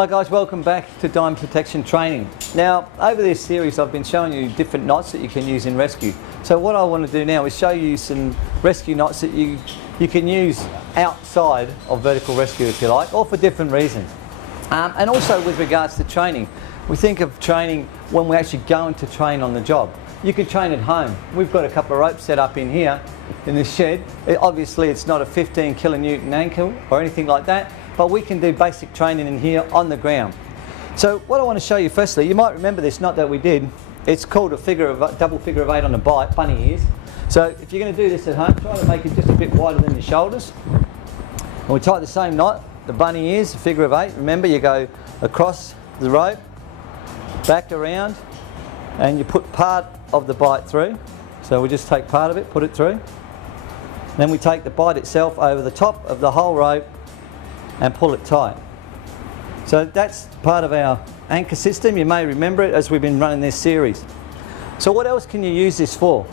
Hi guys, welcome back to Diamond Protection Training. Now, over this series I've been showing you different knots that you can use in rescue. So what I want to do now is show you some rescue knots that you can use outside of vertical rescue if you like, or for different reasons. And also with regards to training, we think of training when we're actually going to train on the job. You can train at home. We've got a couple of ropes set up in here in this shed. Obviously it's not a 15 kilonewton ankle or anything like that, but we can do basic training in here on the ground. So what I want to show you firstly, you might remember this knot that we did. It's called a double figure of 8 on the bite, bunny ears. So if you're going to do this at home, try to make it just a bit wider than your shoulders. And we tie the same knot, the bunny ears, figure of 8. Remember, you go across the rope, back around, and you put part of the bite through. So we just take part of it, put it through. Then we take the bite itself over the top of the whole rope and pull it tight. So that's part of our anchor system. You may remember it as we've been running this series. So what else can you use this for?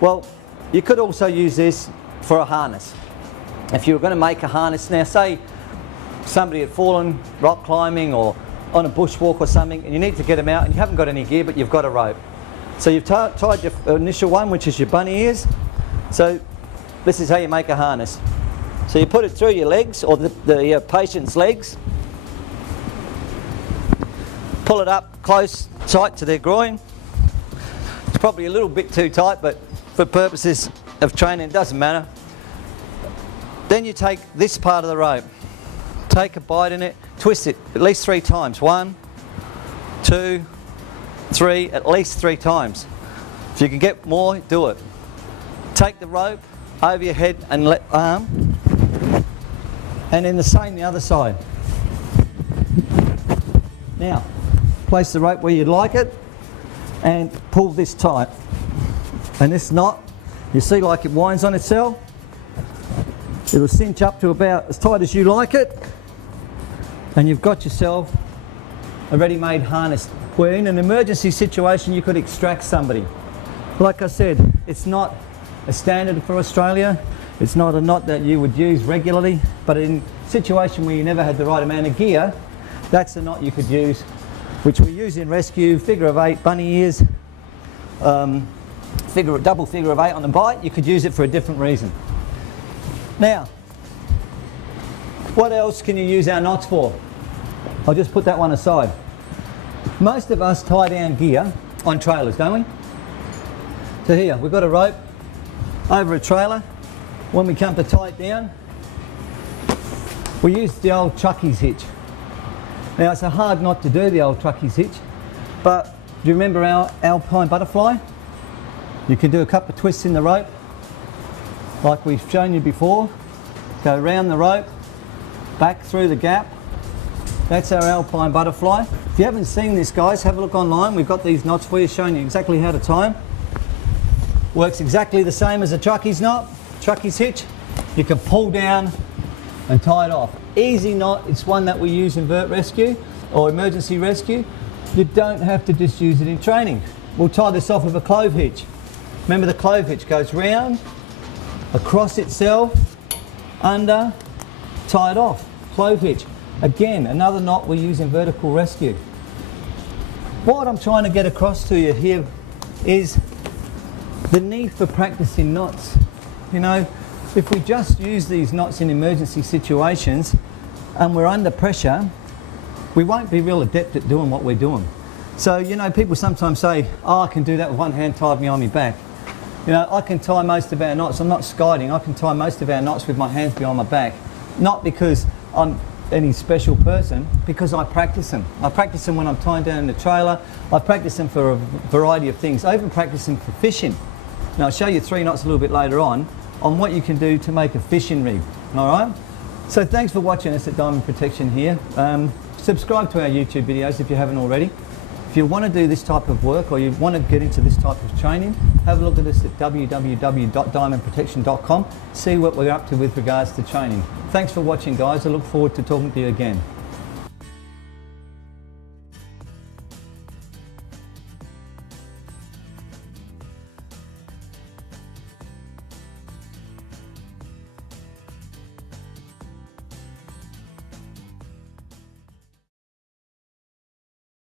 Well, you could also use this for a harness. If you were going to make a harness, now say somebody had fallen rock climbing or on a bushwalk or something, and you need to get them out and you haven't got any gear but you've got a rope. So you've tied your initial one, which is your bunny ears. So this is how you make a harness. So you put it through your legs, or the patient's legs, pull it up close, tight to their groin. It's probably a little bit too tight, but for purposes of training it doesn't matter. Then you take this part of the rope, take a bite in it, twist it at least 3 times. 1, 2, 3, at least 3 times. If you can get more, do it. Take the rope over your head and let arm, and then the same the other side. Now, place the rope where you'd like it and pull this tight. And this knot, you see like it winds on itself. It'll cinch up to about as tight as you like it, and you've got yourself a ready-made harness where in an emergency situation you could extract somebody. Like I said, it's not a standard for Australia. It's not a knot that you would use regularly, but in a situation where you never had the right amount of gear, that's the knot you could use, which we use in rescue, figure of 8, bunny ears, double figure of 8 on the bite. You could use it for a different reason. Now, what else can you use our knots for? I'll just put that one aside. Most of us tie down gear on trailers, don't we? So here, we've got a rope over a trailer. When we come to tie it down, we use the old truckies hitch. Now it's a hard knot to do, the old truckies hitch, but do you remember our alpine butterfly? You can do a couple of twists in the rope, like we've shown you before. Go around the rope, back through the gap. That's our alpine butterfly. If you haven't seen this, guys, have a look online. We've got these knots for you, showing you exactly how to tie them. Works exactly the same as a truckies knot, truckies hitch. You can pull down and tie it off. Easy knot. It's one that we use in vert rescue or emergency rescue. You don't have to just use it in training. We'll tie this off with a clove hitch. Remember, the clove hitch goes round, across itself, under, tie it off. Clove hitch. Again, another knot we use in vertical rescue. What I'm trying to get across to you here is the need for practicing knots. You know, if we just use these knots in emergency situations and we're under pressure, we won't be real adept at doing what we're doing. So, you know, people sometimes say, oh, I can do that with one hand tied behind my back. You know, I can tie most of our knots. I'm not skyding. I can tie most of our knots with my hands behind my back. Not because I'm any special person, because I practice them. I practice them when I'm tying down in the trailer. I practice them for a variety of things. I even practice them for fishing. Now I'll show you 3 knots a little bit later on what you can do to make a fishing rig. Alright? So thanks for watching us at Diamond Protection here. Subscribe to our YouTube videos if you haven't already. If you want to do this type of work or you want to get into this type of training, have a look at us at www.diamondprotection.com. See what we're up to with regards to training. Thanks for watching, guys. I look forward to talking to you again.